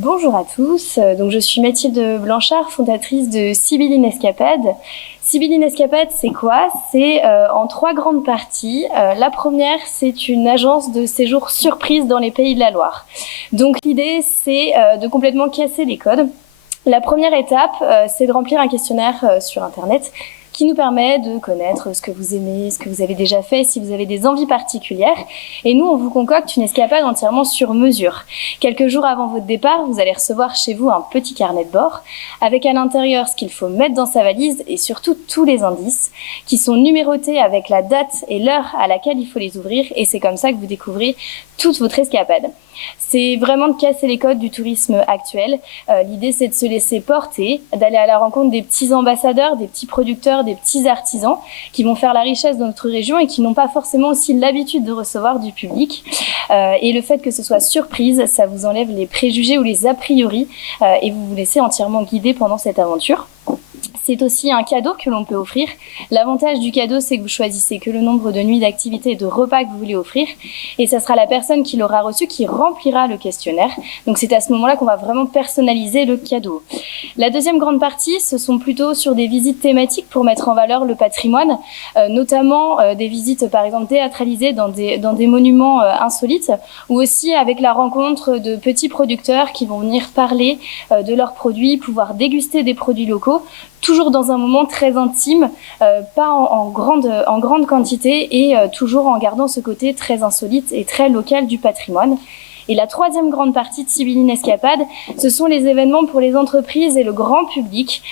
Bonjour à tous, donc je suis Mathilde Blanchard, fondatrice de Sibylline Escapade. Sibylline Escapade, c'est quoi? C'est en 3 grandes parties. La première, c'est une agence de séjour surprise dans les Pays de la Loire. Donc l'idée, c'est de complètement casser les codes. La première étape, c'est de remplir un questionnaire sur Internet qui nous permet de connaître ce que vous aimez, ce que vous avez déjà fait, si vous avez des envies particulières. Et nous, on vous concocte une escapade entièrement sur mesure. Quelques jours avant votre départ, vous allez recevoir chez vous un petit carnet de bord avec à l'intérieur ce qu'il faut mettre dans sa valise et surtout tous les indices qui sont numérotés avec la date et l'heure à laquelle il faut les ouvrir. Et c'est comme ça que vous découvrez toute votre escapade. C'est vraiment de casser les codes du tourisme actuel. L'idée, c'est de se laisser porter, d'aller à la rencontre des petits ambassadeurs, des petits producteurs, des petits artisans qui vont faire la richesse de notre région et qui n'ont pas forcément aussi l'habitude de recevoir du public. Et le fait que ce soit surprise, ça vous enlève les préjugés ou les a priori et vous vous laissez entièrement guider pendant cette aventure. C'est aussi un cadeau que l'on peut offrir. L'avantage du cadeau, c'est que vous choisissez que le nombre de nuits d'activité et de repas que vous voulez offrir. Et ça sera la personne qui l'aura reçu qui remplira le questionnaire. Donc c'est à ce moment-là qu'on va vraiment personnaliser le cadeau. La deuxième grande partie, ce sont plutôt sur des visites thématiques pour mettre en valeur le patrimoine, notamment des visites par exemple théâtralisées dans des monuments insolites, ou aussi avec la rencontre de petits producteurs qui vont venir parler de leurs produits, pouvoir déguster des produits locaux, toujours dans un moment très intime, pas en grande quantité et toujours en gardant ce côté très insolite et très local du patrimoine. Et la troisième grande partie de Sibylline Escapade, ce sont les événements pour les entreprises et le grand public,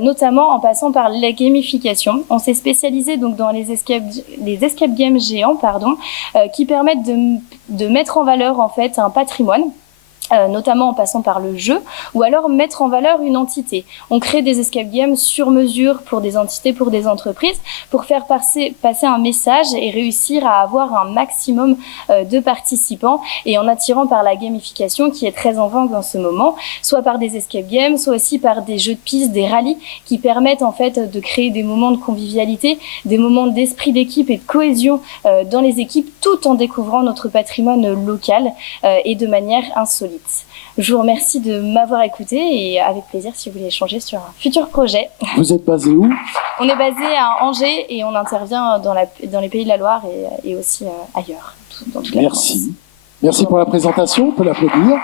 notamment en passant par la gamification. On s'est spécialisé donc dans les escape games géants, qui permettent de mettre en valeur en fait un patrimoine. Notamment en passant par le jeu, ou alors mettre en valeur une entité. On crée des escape games sur mesure pour des entités, pour des entreprises, pour faire passer un message et réussir à avoir un maximum de participants, et en attirant par la gamification qui est très en vogue en ce moment, soit par des escape games, soit aussi par des jeux de piste, des rallyes, qui permettent en fait de créer des moments de convivialité, des moments d'esprit d'équipe et de cohésion dans les équipes, tout en découvrant notre patrimoine local et de manière insolite. Je vous remercie de m'avoir écouté et avec plaisir si vous voulez échanger sur un futur projet. Vous êtes basé où? On est basé à Angers et on intervient dans les Pays de la Loire et aussi ailleurs. Dans toute la France. Merci pour la présentation, on peut l'applaudir.